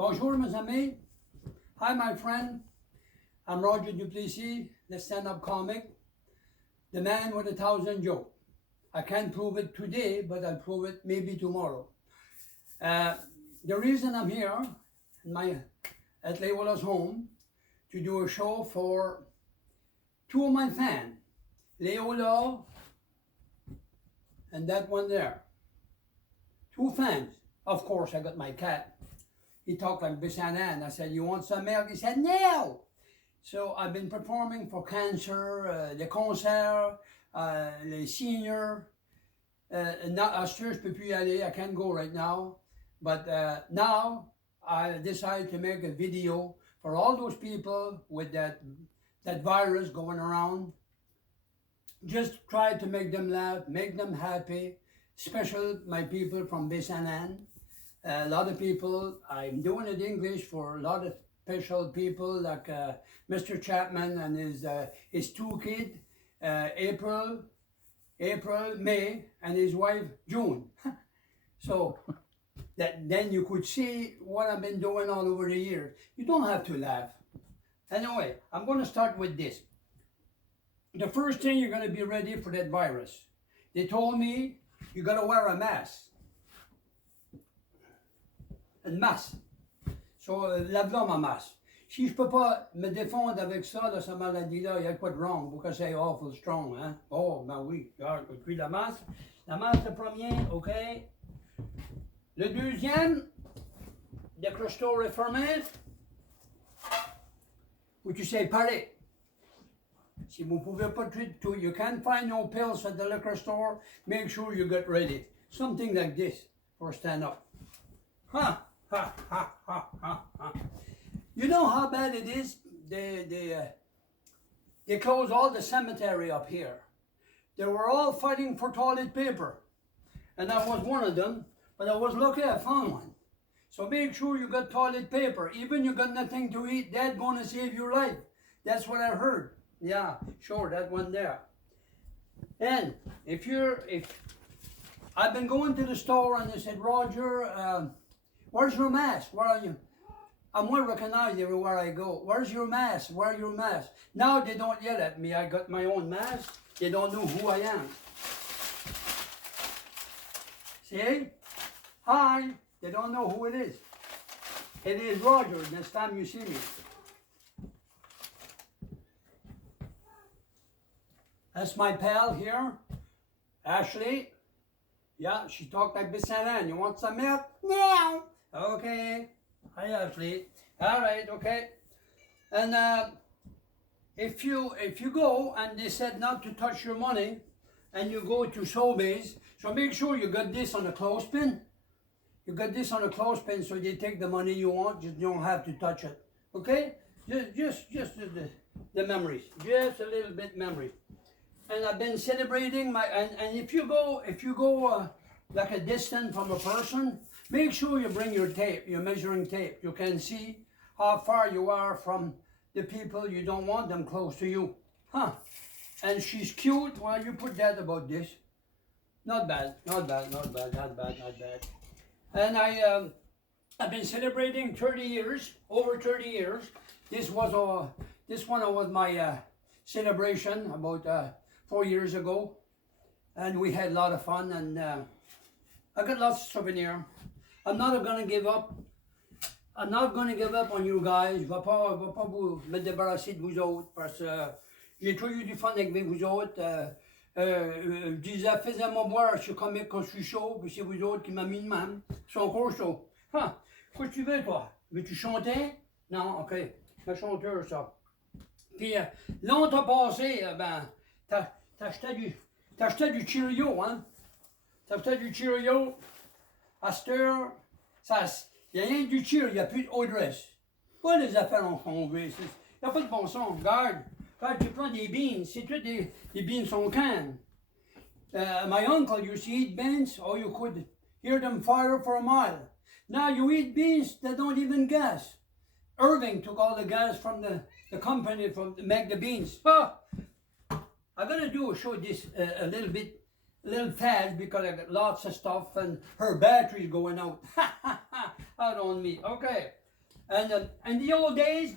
Bonjour mes amis. Hi my friend. I'm Roger Duplessis, the stand-up comic, the man with 1,000 jokes. I can't prove it today, but I'll prove it maybe tomorrow. The reason I'm here at Leola's home to do a show for two of my fans, Leola and that one there. Two fans. Of course, I got my cat. He talked like Bissanan. I said, "You want some milk?" He said, "No." So I've been performing for cancer, les concerts, les seniors. Australia, je peux plus y aller. I can't go right now. But now I decided to make a video for all those people with that virus going around. Just try to make them laugh, make them happy. Especially my people from Bissanan. A lot of people, I'm doing it in English for a lot of special people like Mr. Chapman and his two kids, April, May, and his wife, June. So then you could see what I've been doing all over the years. You don't have to laugh. Anyway, I'm going to start with this. The first thing, you're going to be ready for that virus. They told me you got to wear a mask. Une masse. So, lave-la ma masse. Si je peux pas me défendre avec ça, là, cette maladie-là, il y a quoi de wrong? Because c'est awful strong, hein? Oh, ben oui. Puis la masse. La masse, le premier, OK. Le deuxième, the liquor store est fermé. Ou tu sais parler. Si vous pouvez pas you can't find no pills at the liquor store, make sure you get ready. Something like this for stand-up. Ha, ha, ha, ha, ha, ha. You know how bad it is? They closed all the cemetery up here. They were all fighting for toilet paper. And I was one of them, but I was lucky I found one. So make sure you got toilet paper. Even you got nothing to eat, that's gonna save your life. That's what I heard. Yeah, sure, that one there. And if I've been going to the store and they said, "Roger, where's your mask? Where are you?" I'm well recognized everywhere I go. "Where's your mask? Where's your mask?" Now they don't yell at me. I got my own mask. They don't know who I am. See? Hi. They don't know who it is. It is Roger next time you see me. That's my pal here, Ashley. Yeah, she talked like Bissanan. "You want some milk?" "No." "Okay." "Hi, Ashley." "All right, okay." And if you go and they said not to touch your money, and you go to Sobeys, so make sure you got this on a clothespin. You got this on a clothespin, so they take the money you want. Just don't have to touch it. Okay? Just the memories, just a little bit memory. And I've been celebrating and if you go like a distance from a person, make sure you bring your tape, your measuring tape. You can see how far you are from the people. You don't want them close to you. Huh? And she's cute. Well, you put that about this. Not bad, not bad, not bad, not bad, not bad. And I've been celebrating 30 years, over 30 years. This one was my celebration about 4 years ago, and we had a lot of fun, and I got lots of souvenirs. I'm not going to give up. I'm not going to give up on you guys. Je ne vais pas vous me débarrasser de vous autres, parce que j'ai toujours eu du fun avec vous autres. Je disais, faites-moi boire, je suis comique quand je suis chaud, puis c'est vous autres qui m'ont mis de même. Je suis encore chaud. Huh. Qu'est-ce que tu veux, toi? Veux-tu chanter? Non? OK. C'est un chanteur, ça. Puis, longtemps passé, t'achetais du Cheerio, hein? T'achetais du Cheerio. À cette heure, il n'y a rien du Cheerio, il n'y a plus de Odress. Pas les affaires en changé. Il n'y a pas de bon son. Regarde, tu prends des beans, c'est tout des beans on can. My uncle used to eat beans, or you could hear them fire for a mile. Now you eat beans that don't even gas. Irving took all the gas from the company to make the beans. Oh, I'm going to do a show this a little fast because I got lots of stuff and her battery's going out. Out on me. Okay. And in the old days,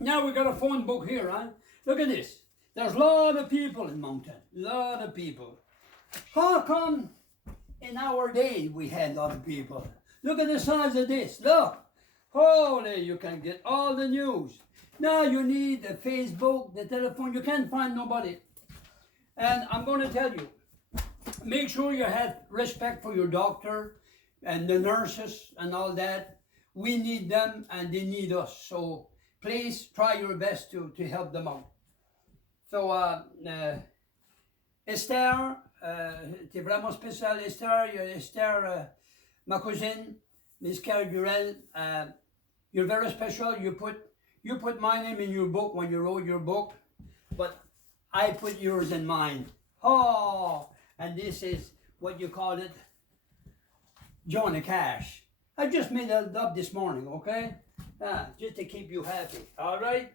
now we got a phone book here, huh? Look at this. There's a lot of people in Mountain. A lot of people. How come in our day we had a lot of people? Look at the size of this. Look. Holy, you can get all the news. Now you need the Facebook, the telephone. You can't find nobody. And I'm going to tell you, make sure you have respect for your doctor and the nurses and all that. We need them and they need us. So please try your best to help them out. So, Esther, t'es vraiment spécial, Esther. Esther, ma cousine, Miss Carrie Durell, you're very special. You put my name in your book when you wrote your book, but I put yours in mine. Oh, and this is what you call it, Johnny Cash. I just made it up this morning, okay? Just to keep you happy, all right?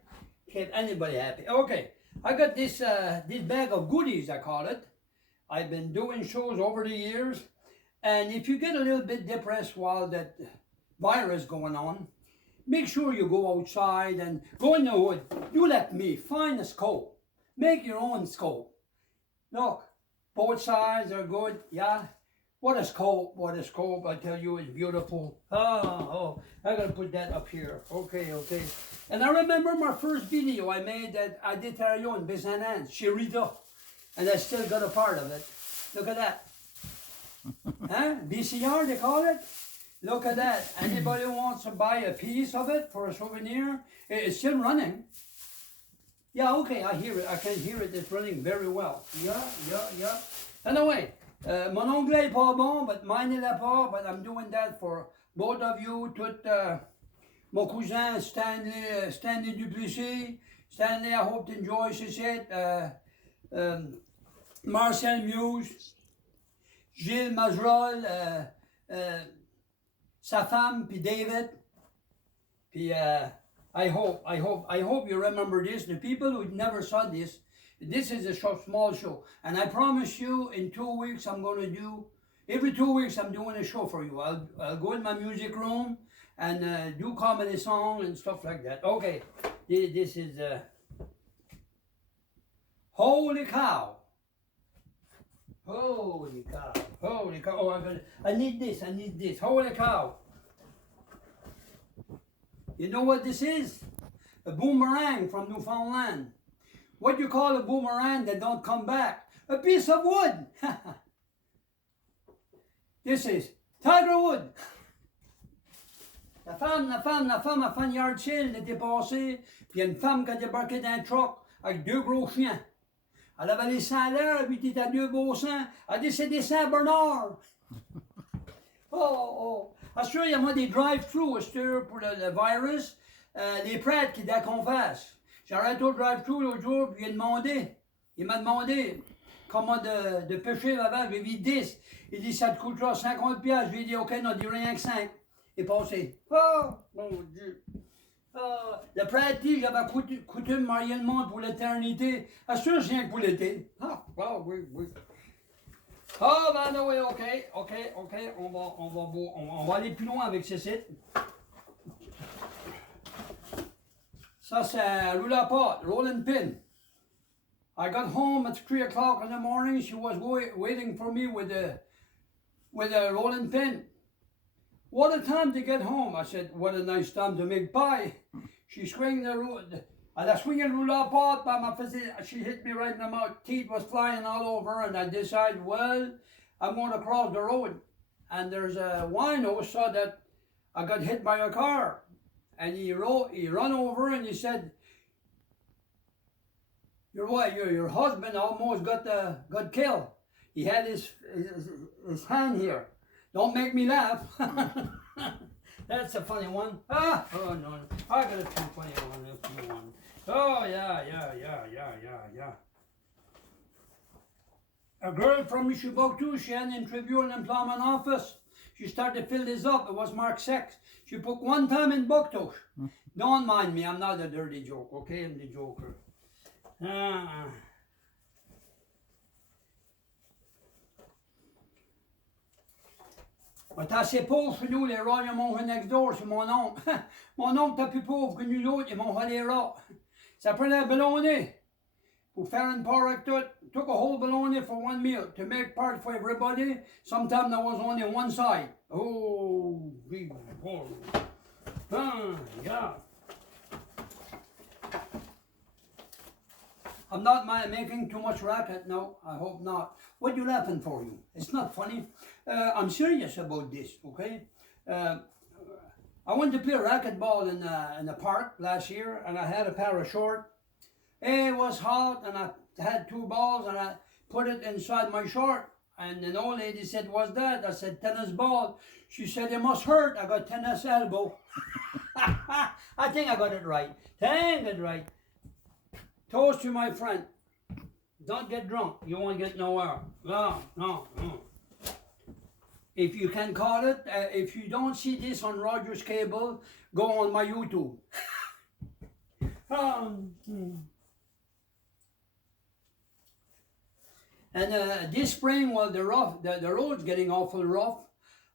Keep anybody happy. Okay, I got this bag of goodies, I call it. I've been doing shows over the years, and if you get a little bit depressed while that virus going on, make sure you go outside and go in the wood. You let me find a scope. Make your own scope. Look, both sides are good, yeah. What a scope, what a scope, I tell you, it's beautiful. Oh, I gotta put that up here. Okay. And I remember my first video I made that I did Ontario in Bissanan, Chirita, and I still got a part of it. Look at that. Huh? VCR, they call it? Look at that. Anybody wants to buy a piece of it for a souvenir? It's still running. Yeah, okay, I hear it. I can hear it. It's running very well. Yeah. Anyway, mon anglais est pas bon, but mine est la part, but I'm doing that for both of you. Tout, mon cousin Stanley Duplessis. Stanley, I hope to enjoy it. Marcel Muse, Gilles Majerol, sa femme, puis David. Puis I hope you remember this. The people who never saw this, this is a small show. And I promise you, in 2 weeks, I'm going to do, every 2 weeks, I'm doing a show for you. I'll go in my music room and do comedy songs and stuff like that. Okay, this is, holy cow. Holy cow. Oh, I need this. Holy cow. You know what this is? A boomerang from Newfoundland. What you call a boomerang that don't come back? A piece of wood. This is tiger wood. La femme a fait une yard sale l'été passé, puis il y a une femme qui a débarqué dans un truck avec 2 gros chiens. Elle avait les sangs à l'air, puis il était à 2 beaux sangs. Elle dit c'est des sangs Bernard. Oh. Assure, il y a moi des drive-thru pour le virus. Les prêtres qui disent qu'on fasse. J'ai arrêté au drive-thru l'autre jour, puis il m'a demandé comment de pêcher là-bas. J'ai dit 10. Il dit ça te coûtera 50$. Je lui ai dit ok, non, dis rien que 5. Il est passé. Oh, mon Dieu. Le prêtre dit j'avais coutume de marier le monde pour l'éternité. Assure, je viens que pour l'été. Oui. Oh, ben oui, ok. On va aller plus loin avec ce site. Ça, c'est roule à pot, rolling pin. I got home at 3 o'clock in the morning. She was waiting for me with a rolling pin. What a time to get home. I said, what a nice time to make pie. She swing the road. And I swing and roule à pot, but she hit me right in the mouth. Teeth was flying all over, and I decided, well, I'm going to cross the road. And there's a wino saw that I got hit by a car. And he run over and he said, your husband almost got killed. He had his hand here. Don't make me laugh. That's a funny one. Oh no, I got a too funny one. Oh yeah. A girl from Michigan, she had an interview in the employment office. She started to fill this up. It was marked sex. She put one time in Buktosh. Don't mind me, I'm not a dirty joke, okay? I'm the joker. On est assez pauvres chez nous, les rats, ils m'ont next door, c'est mon oncle. Mon oncle était plus pauvre que nous autres, ils m'ont volé les rats. Ça prenait un ballonnet pour faire une part avec tout. Took a whole bologna for one meal. To make part for everybody, sometimes there was only one side. Oh, yeah. I'm not making too much racket, no, I hope not. What are you laughing for, you? It's not funny. I'm serious about this, okay? I went to play racquetball in the park last year, and I had a pair of shorts. It was hot, and I had 2 balls, and I put it inside my short. And an old lady said, "What's that?" I said, "Tennis ball." She said, "It must hurt. I got tennis elbow." I think I got it right. Dang it right. Toast to my friend. Don't get drunk. You won't get nowhere. No. If you can call it, if you don't see this on Rogers Cable, go on my YouTube. And this spring, well, the road's getting awful rough.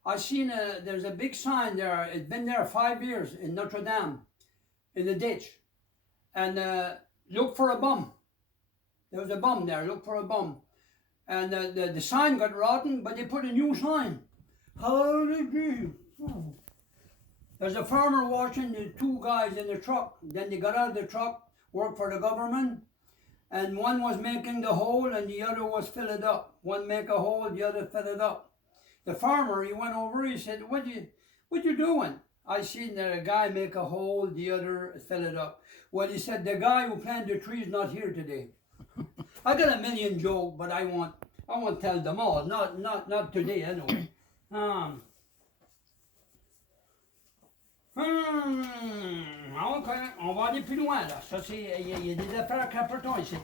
I seen there's a big sign there. It's been there 5 years in Notre Dame, in the ditch. And look for a bum. There was a bum there. Look for a bum. And the sign got rotten, but they put a new sign. Hallelujah. There's a farmer watching the 2 guys in the truck. Then they got out of the truck, worked for the government. And one was making the hole and the other was fill it up. One make a hole, the other fill it up. The farmer, he went over, he said, what you doing? I seen that a guy make a hole, the other fill it up. Well, he said, the guy who planted the tree is not here today. I got a million jokes, but I won't tell them all. Not today, anyway. Ok, on va aller plus loin là. Ça c'est, il y a des affaires Caperton ici.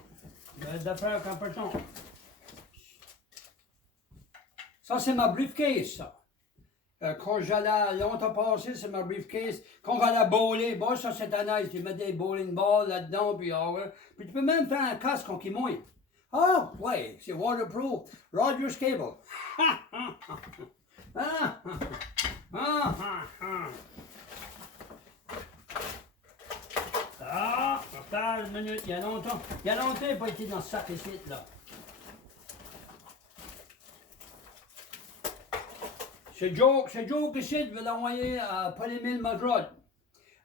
Des affaires Caperton. Ça c'est ma briefcase, ça. Quand j'allais longtemps passé, c'est ma briefcase. Quand j'allais bowler, bon ça c'est nice. Tu mets des bowling balls là-dedans, puis tu peux même faire un casque quand il mouille. Ah, ouais, c'est waterproof. Rogers Cable. Attends une minute, il y a longtemps, il n'a pas été dans ce sac ici, là. C'est joke ici, je vais l'envoyer à Paul-Émile Madrod.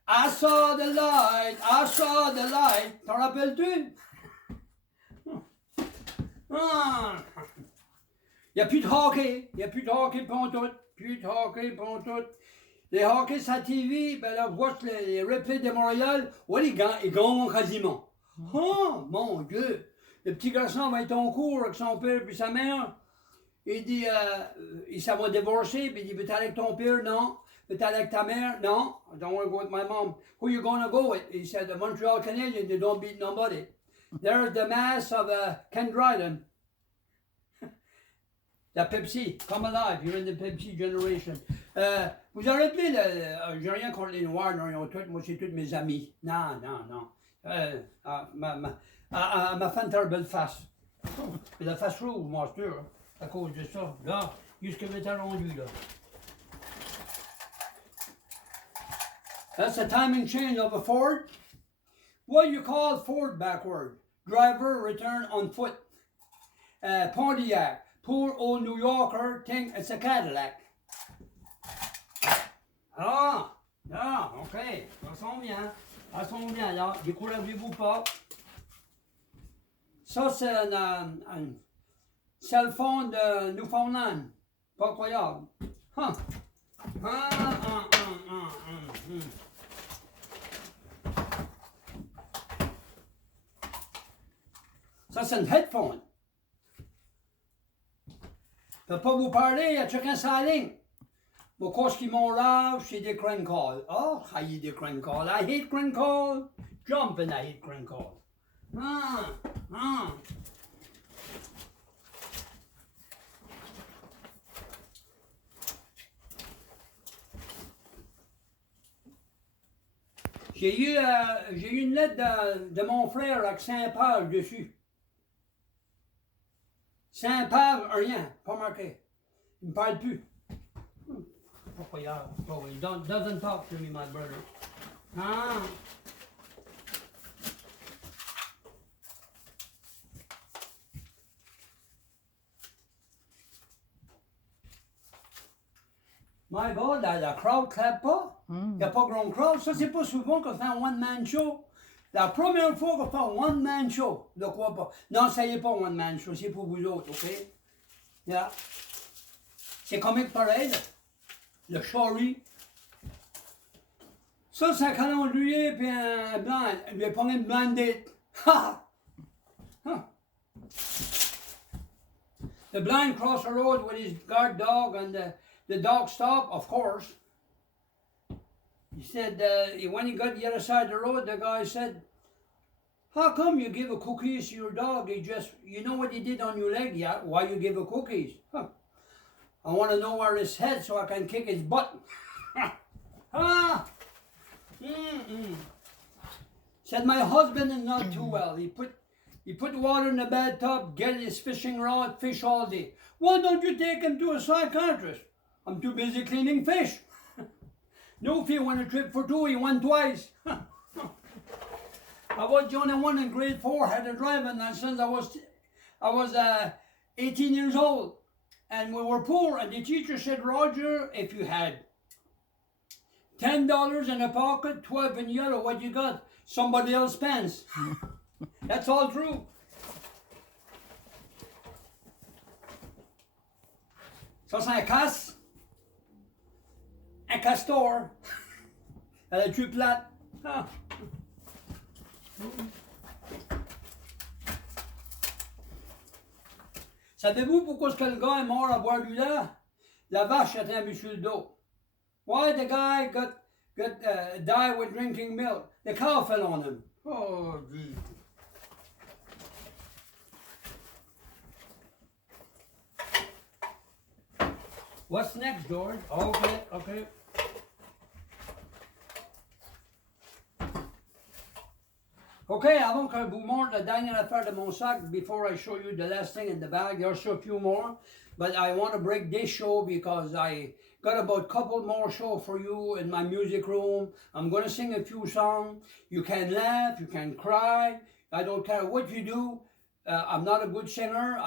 I saw the light. T'en rappelles-tu? Il n'y a plus de hockey, pantoute. Les hockey sur la TV, ben là, voit les replays de Montréal, ouais, ils gagnent quasiment. Oh, mon Dieu! Le petit garçon va être en cours avec son père puis sa mère. Il dit, il s'en va divorcer, puis il dit, veux-tu aller avec ton père? Non. Veux-tu aller avec ta mère? Non. I don't want to go with my mom. Who you going to go with? He said, the Montreal Canadiens, they don't beat nobody. There's the mass of Ken Dryden. La Pepsi, come alive, you're in the Pepsi generation. Vous aurez appelé, j'ai rien contre les Noirs, non, moi c'est tous mes amis. Non. Ma fait une terrible face. La face rouge, master, à cause de ça. Là, jusqu'à m'être rendu, là. That's a timing chain of a Ford. What do you call Ford backward? Driver return on foot. Pontiac. Poor old New Yorker think it's a Cadillac. Ok. Ça sent bien, là. Découragez-vous pas. Ça, c'est un cell phone de Newfoundland. Pas croyable. Ça, c'est un headphone. Je ne peux pas vous parler, il y a chacun sa ligne. Mais quand ils m'ont lâché, c'est des crank calls. Oh, I hate the crank call. I hate crank call. Jump and I hate crank call. J'ai eu une lettre de mon frère avec 5 pages dessus. 5 pages, rien, pas marqué. Il ne me parle plus. for you. Oh, he doesn't talk to me, my brother. Ah. My God, la crowd clappe pas. Il n'y a pas grand crowd. Ça, c'est pas souvent qu'on fait un one-man show. La première fois qu'on fait un one-man show, de quoi pas? Non, ça y est pas un one-man show, c'est pour vous autres, OK? Yeah. C'est comique pareil, le shorty. Ça, c'est un calendrier, puis un blanc, lui a pris une blind date. Ha! Huh. The blind crossed the road with his guard dog, and the dog stopped, of course. He said, when he got the other side of the road, the guy said, how come you give a cookies to your dog? He just, you know what he did on your leg? Yeah, why you give a cookies? Huh. I want to know where his head so I can kick his butt. Ah! Said my husband is not too well. He put water in the bathtub, get his fishing rod, fish all day. Why don't you take him to a psychiatrist? I'm too busy cleaning fish. No, if he went a trip for two, he went twice. I was the only one in grade 4, had a driving license. I was 18 years old, and we were poor. And the teacher said, Roger, if you had $10 in a pocket, 12 in yellow, what you got? Somebody else spends. That's all true. Ça, c'est un casse. Un castor. Elle a tué plate. Ah. Savez-vous pourquoi ce que le gars est mort à boire du lait? La vache a tombé sur le dos. Why the guy got died with drinking milk? The cow fell on him. Oh, gee. What's next, George? Okay. Okay, avant que vous montre la dernière affaire de mon sac, before I show you the last thing in the bag, there's a few more, but I want to break this show because I got about a couple more shows for you in my music room. I'm going to sing a few songs. You can laugh, you can cry. I don't care what you do. I'm not a good singer.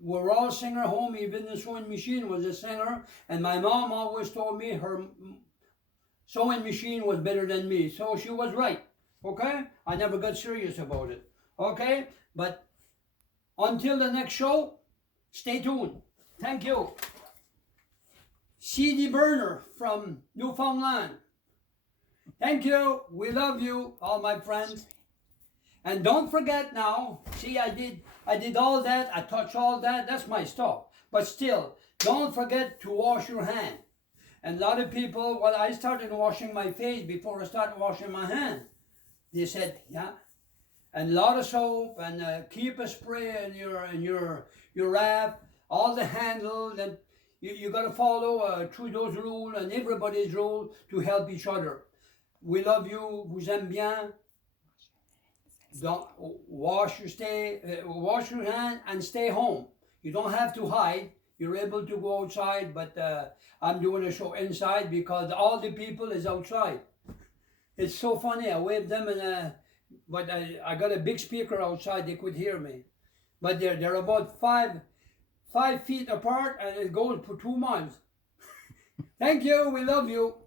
We're all singer home. Even the sewing machine was a singer, and my mom always told me her sewing machine was better than me, so she was right. Okay? I never got serious about it. Okay? But until the next show, stay tuned. Thank you. CD Burner from Newfoundland. Thank you. We love you, all my friends. And don't forget now, see, I did all that, I touched all that, that's my stuff. But still, don't forget to wash your hand. And a lot of people, well, I started washing my face before I started washing my hand. They said, yeah, and a lot of soap, and keep a spray in your wrap, all the handles, and you got to follow Trudeau's rule and everybody's rule to help each other. We love you, vous aime bien. Don't wash your hand and stay home. You don't have to hide. You're able to go outside, but I'm doing a show inside because all the people is outside. It's so funny. I waved them, but I got a big speaker outside. They could hear me, but they're about 5 feet apart, and it goes for 2 miles. Thank you. We love you.